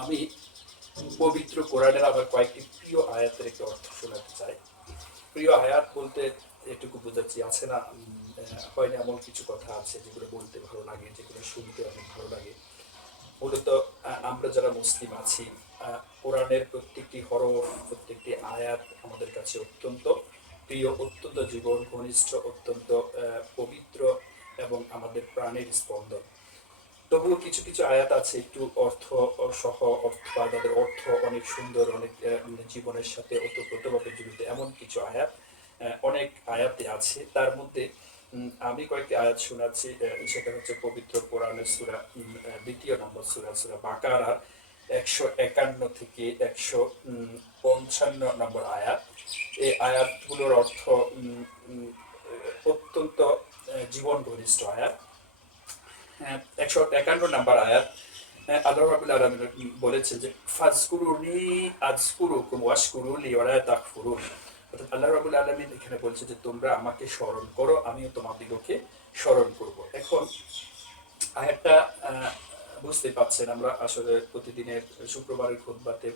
আমি পবিত্র কোরআনের আবার কয়েকটি প্রিয় আয়াতের একটি অর্থ শোনাতে চাই। প্রিয় আয়াত বলতে এটুকু বোঝাচ্ছি আছে না? উম, আহ, হয় না এমন কিছু কথা আছে যেগুলো বলতে ভালো লাগে যেগুলো শুনতে অনেক ভালো লাগে। মূলত আমরা যারা মুসলিম আছি কোরআনের প্রত্যেকটি হরফ প্রত্যেকটি আয়াত আমাদের কাছে অত্যন্ত প্রিয় অত্যন্ত জীবন ঘনিষ্ঠ অত্যন্ত পবিত্র এবং আমাদের প্রাণের স্পন্দন। তবুও কিছু কিছু আয়াত আছে, একটু অর্থ সহ, অর্থ বা তাদের অর্থ অনেক সুন্দর, অনেক জীবনের সাথে ওতপ্রোতভাবে জড়িত এমন কিছু আয়াত অনেক আয়াতে আছে। তার মধ্যে আমি কয়েকটি আয়াত শোনাচ্ছি সেটা হচ্ছে পবিত্র কোরআনের সুরা দ্বিতীয় নম্বর সুরা সুরা বাকারার একশো একান্ন থেকে একশো পঞ্চান্ন নম্বর আয়াত। এই আয়াতগুলোর অর্থ অত্যন্ত জীবন ঘনিষ্ঠ আয়াত। একশো একান্ন নাম্বার আয়াত। আল্লাহ রাবুল আলমিন বলেছেন যে ফাজকুরুনি আজকুরুকুম ওয়াশকুরুলি ওয়ালা তাকফুরুন। অর্থাৎ আল্লাহ রাবুল আলমিন এখানে বলছে যে তোমরা আমাকে স্মরণ করো আমিও তোমাদিগকে স্মরণ করব। এখন আয়াতটা বুঝতে পারছেন আমরা আসলে প্রতিদিনের শুক্রবারের খুতবাতে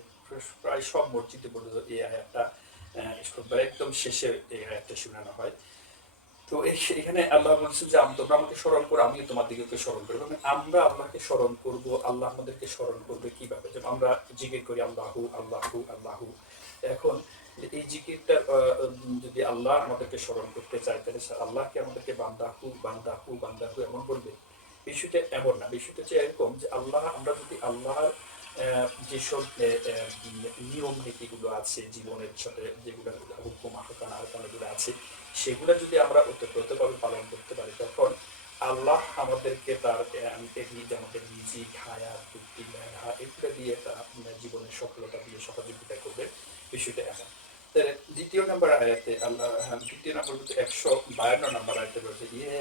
প্রায় সব মসজিদে পর্যন্ত এই আয়াতটা আহ, একদম শেষে এই আয়াতটা শোনানো হয়। তো এখানে আল্লাহ বলছেন যে, আম- তোমরা আমাকে স্মরণ করো তোমার দিকে স্মরণ করব। আমরা আল্লাহকে স্মরণ করব, আল্লাহ আমাদেরকে স্মরণ করবে কীভাবে? যেমন আমরা জিকির করি, আল্লাহু আল্লাহু আল্লাহু। এখন এই জিকিরটা যদি আল্লাহ আমাদেরকে স্মরণ করতে চায়, তাহলে আল্লাহকে আমাদেরকে বান্দাহু বান্দাহু বান্দাহু এমন বলবে? বিষয়টা এমন না। বিষয়টা হচ্ছে এরকম যে, আল্লাহ, আমরা যদি আল্লাহর যেসব নিয়ম নীতিগুলো আছে জীবনের সাথে যেগুলো হুকুম আহকান আহকানগুলো আছে, সেগুলো যদি আমরা অত্যন্তভাবে পালন করতে পারি, তখন আল্লাহ আমাদেরকে তার আমাদের নিজে খায়া, তৃপ্তি মেধা এগুলো দিয়ে তার জীবনের সফলতা দিয়ে সহযোগিতা করবে বিষয়টা এমন তাহলে দ্বিতীয় নম্বর আয়াতে আল্লাহ নম্বর একশো বায়ান্ন নম্বর আয়াতে বলছে ইয়ে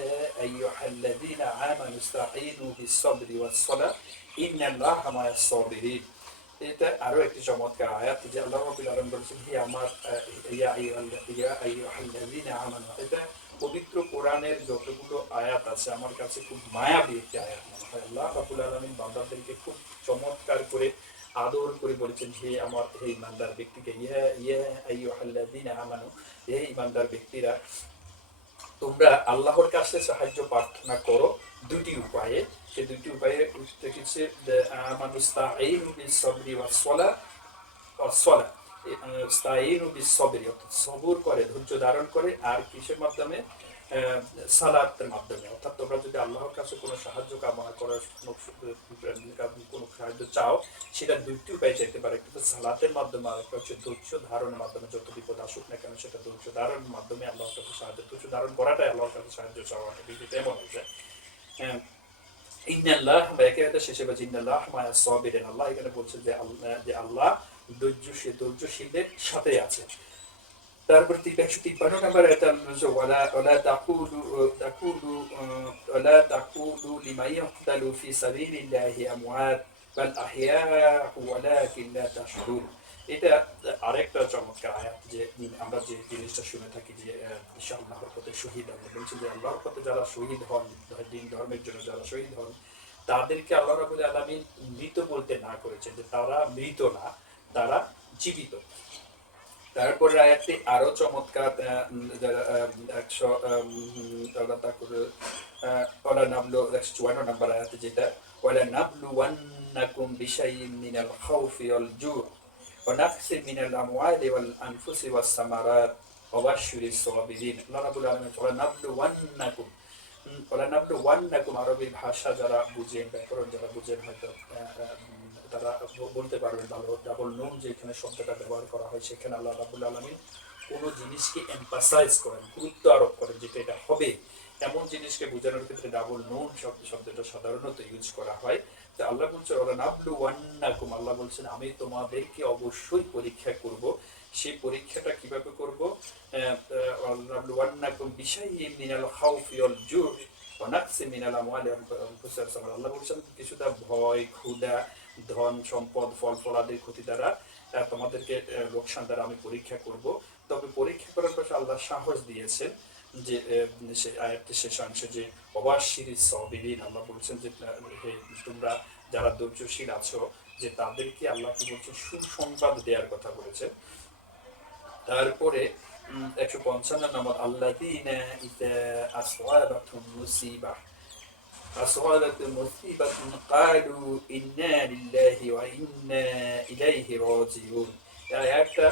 এটা আরও একটি চমৎকার আয়াত যে আল্লাহ বলেছেন আমার ইয়া আমানু এটা পবিত্র কোরআনের যতগুলো আয়াত আছে আমার কাছে খুব মায়াবী একটি আয়াত আল্লাহ রাব্বুল আলামিন বান্দাদেরকে খুব চমৎকার করে আদর করে বলেছেন, হে আমার, হে ইমানদার ব্যক্তিকে, ইয়া ইয়া আইয়ুহাল্লাযীনা আমানু, হে ইমানদার ব্যক্তিরা, তোমরা আল্লাহর কাছে সাহায্য প্রার্থনা করো। দুটি উপায়ে, সে দুটি উপায়ে দেখেছে আমানুস্তাঈনু বিস-সাবরি ওয়াস-সালাহ ওয়াস-সালাহ ইস্তাঈনু বিস-সাবরি, অর্থাৎ সবর করে, ধৈর্য ধারণ করে, আর কিসের মাধ্যমে? সালাতের মাধ্যমে। অর্থাৎ তোমরা যদি আল্লাহর কাছে কোনো সাহায্য কামনা করার কোনো সাহায্য চাও সেটা দুইটি উপায় চাইতে পারে। একটা তো সালাতের মাধ্যমে আর একটা হচ্ছে ধৈর্য ধারণের মাধ্যমে যত বিপদ আসুক না কেন সেটা ধৈর্য ধারণের মাধ্যমে আল্লাহর কাছে সাহায্য ধৈর্য ধারণ করাটাই আল্লাহর কাছে সাহায্য চাওয়া বিষয়টা এমন হয়েছে। হ্যাঁ, ইন্নাল্লাহ আমরা একে একে শেষে বলছি ইন্নাল্লাহ মায়া সাবিরিন। আল্লাহ এখানে বলছে যে আল্লাহ যে আল্লাহ ধৈর্যশীল ধৈর্যশীলদের সাথে আছে। তারপর আরেকটা চমৎকার আয়াত আমরা যে জিনিসটা শুনে থাকি যে আল্লাহর পথে শহীদ আমরা বলছি যে আল্লাহর পথে যারা শহীদ হন দিন ধর্মের জন্য যারা শহীদ হন তাদেরকে আল্লাহ রাবুল আলমিন মৃত বলতে না করেছেন যে তারা মৃত না তারা জীবিত তারপরে আয়াতটি আরো চমৎকার আহ, উম, যারা, আহ, একশো উম, তারা তা করে আহ, ওলা নাবলু একশো চুয়ান্ন নম্বর আয়াতে যেটা ওলা নাবলু ওয়ান্নাকুম বিশাইইন মিনাল খাউফি ওয়াল জু' ونقص من الأموال والأنفس والثمرات وبشر الصابرين আল্লাহ রাব্বুল আলামিন ولنبلونكم উম, ولنبلونكم আরবি ভাষা যারা বুঝেন ব্যাকরণ যারা বুঝেন হয়তো বলতে পারবেন ভালো ডাবল নুন যেখানে শব্দটা ব্যবহার করা হয়, সেখানে আল্লাহ রাব্বুল আলামিন কোনো জিনিসকে এম্পাসাইজ করেন, গুরুত্ব আরোপ করেন যেটা এটা হবে। এমন জিনিসকে বোঝানোর ক্ষেত্রে ডাবল নুন শব্দ, শব্দটা সাধারণত ইউজ করা হয়। তা আল্লাহ বলছে ওরা নাবলু ওয়ান্নাকুম আল্লাহ বলছেন, আমি তোমাদেরকে অবশ্যই পরীক্ষা করব। সেই পরীক্ষাটা কীভাবে করব? নাবলু ওয়ান্নাকুম বিশাইইন মিনাল খাউফি ওয়াল জু' ওয়া নাকসি মিনাল আল্লাহ বলছেন, কিছুটা ভয়, ক্ষুধা ধন, সম্পদ, ফল ফলাদির ক্ষতি দ্বারা তোমাদেরকে লোকসান দ্বারা আমি পরীক্ষা করব। তবে পরীক্ষা করার পাশে আল্লাহ সাহস দিয়েছেন যে সে আয়াতটি শেষ অংশে যে অবাশিরি সবিরিন আল্লাহ বলছেন যে তোমরা যারা ধৈর্যশীল আছো, যে তাদেরকে আল্লাহ কি বলছেন, সুসংবাদ দেওয়ার কথা বলেছেন। তারপরে একশো পঞ্চান্ন নম্বর আল্লাহ أصابت مصيبة قالوا إنا لله وإنا إليه راجعون এই আয়াতটা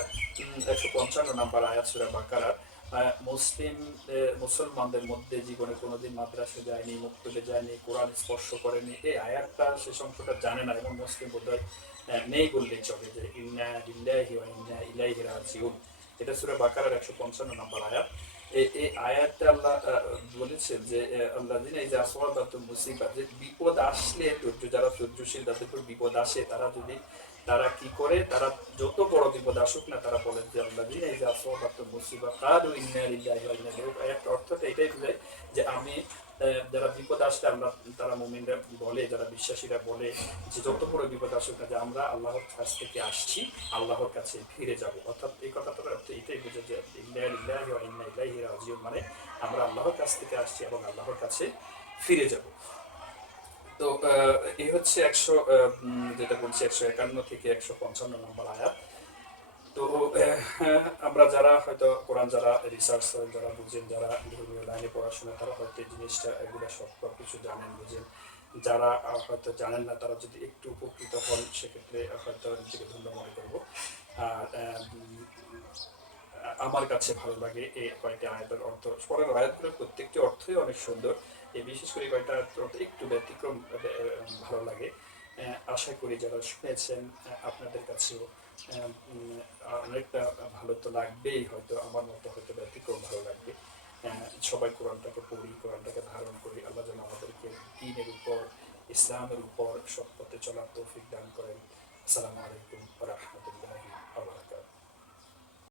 একশো পঞ্চান্ন নাম্বার আয়াত সুরা বাকারার আহ, মুসলিম আহ, মুসলমানদের মধ্যে জীবনে কোনোদিন মাদ্রাসা যায়নি মুক্তবে যায়নি কোরআন স্পর্শ করেনি এই আয়াতটা শেষ অংশটা জানে না এবং মুসলিম বোধহয় আহ, নেই বললেই চলে যে ইন্না লিল্লাহি ওয়া ইন্না ইলাইহি রাজিউন এটা সুরা বাকারার একশো পঞ্চান্ন নম্বর আয়াত। এই আয়াতটা আল্লাহ বলেছেন যে আল্লাহ দিন এই যে আসওয়াদাত মুসিবা যে বিপদ আসলে ধৈর্য, যারা ধৈর্যশীল যাদের উপর বিপদ আসে, তারা যদি, তারা কি করে, তারা যত বড় বিপদ আসুক না, তারা বলে যে আল্লাহ দিন এই যে আসওয়াদাত মুসিবা কাদু ইন্না লিল্লাহি ওয়া ইন্না ইলাইহি অর্থটা এটাই বোঝায় যে আমি যারা বিপদ আসলে আমরা, তারা মুমিনরা বলে, যারা বিশ্বাসীরা বলে যে যত বড় বিপদ আসুক না যে আমরা আল্লাহর কাছ থেকে আসছি, আল্লাহর কাছে ফিরে যাব। অর্থাৎ এই কথাটার অর্থ এটাই বোঝে যে মানে আমরা আল্লাহর কাছ থেকে আসছি এবং আল্লাহর কাছে ফিরে যাব। তো এই হচ্ছে একশো যেটা বলছি, একশো একান্ন থেকে একশো পঞ্চান্ন নম্বর আয়াত। আমরা যারা হয়তো কোরআন যারা রিসার্চ যারা বুঝেন, যারা ধর্মীয় লাইনে পড়াশোনা, তারা হয়তো এই জিনিসটা এগুলো সব কিছু জানেন, বুঝেন। যারা হয়তো জানেন না, তারা যদি একটু উপকৃত হন, সেক্ষেত্রে হয়তো নিজেকে ধন্য মনে করব। আর আমার কাছে ভালো লাগে এই কয়েকটি আয়াতের অর্থ। পরের আয়াতগুলোর প্রত্যেকটি অর্থই অনেক সুন্দর। এই বিশেষ করে কয়েকটা অর্থ একটু ব্যতিক্রম ভালো লাগে। আশা করি যারা শুনেছেন আপনাদের কাছেও অনেকটা ভালো তো লাগবেই, হয়তো আমার মতো হয়তো ব্যতিক্রম ভালো লাগবে। সবাই কোরআনটাকে পড়ি, কোরআনটাকে ধারণ করি, আল্লাহ যেন আমাদেরকে দিনের উপর, ইসলামের উপর সৎ পথে চলার তৌফিক দান করেন। আসসালামু আলাইকুম রহমতুল্লাহ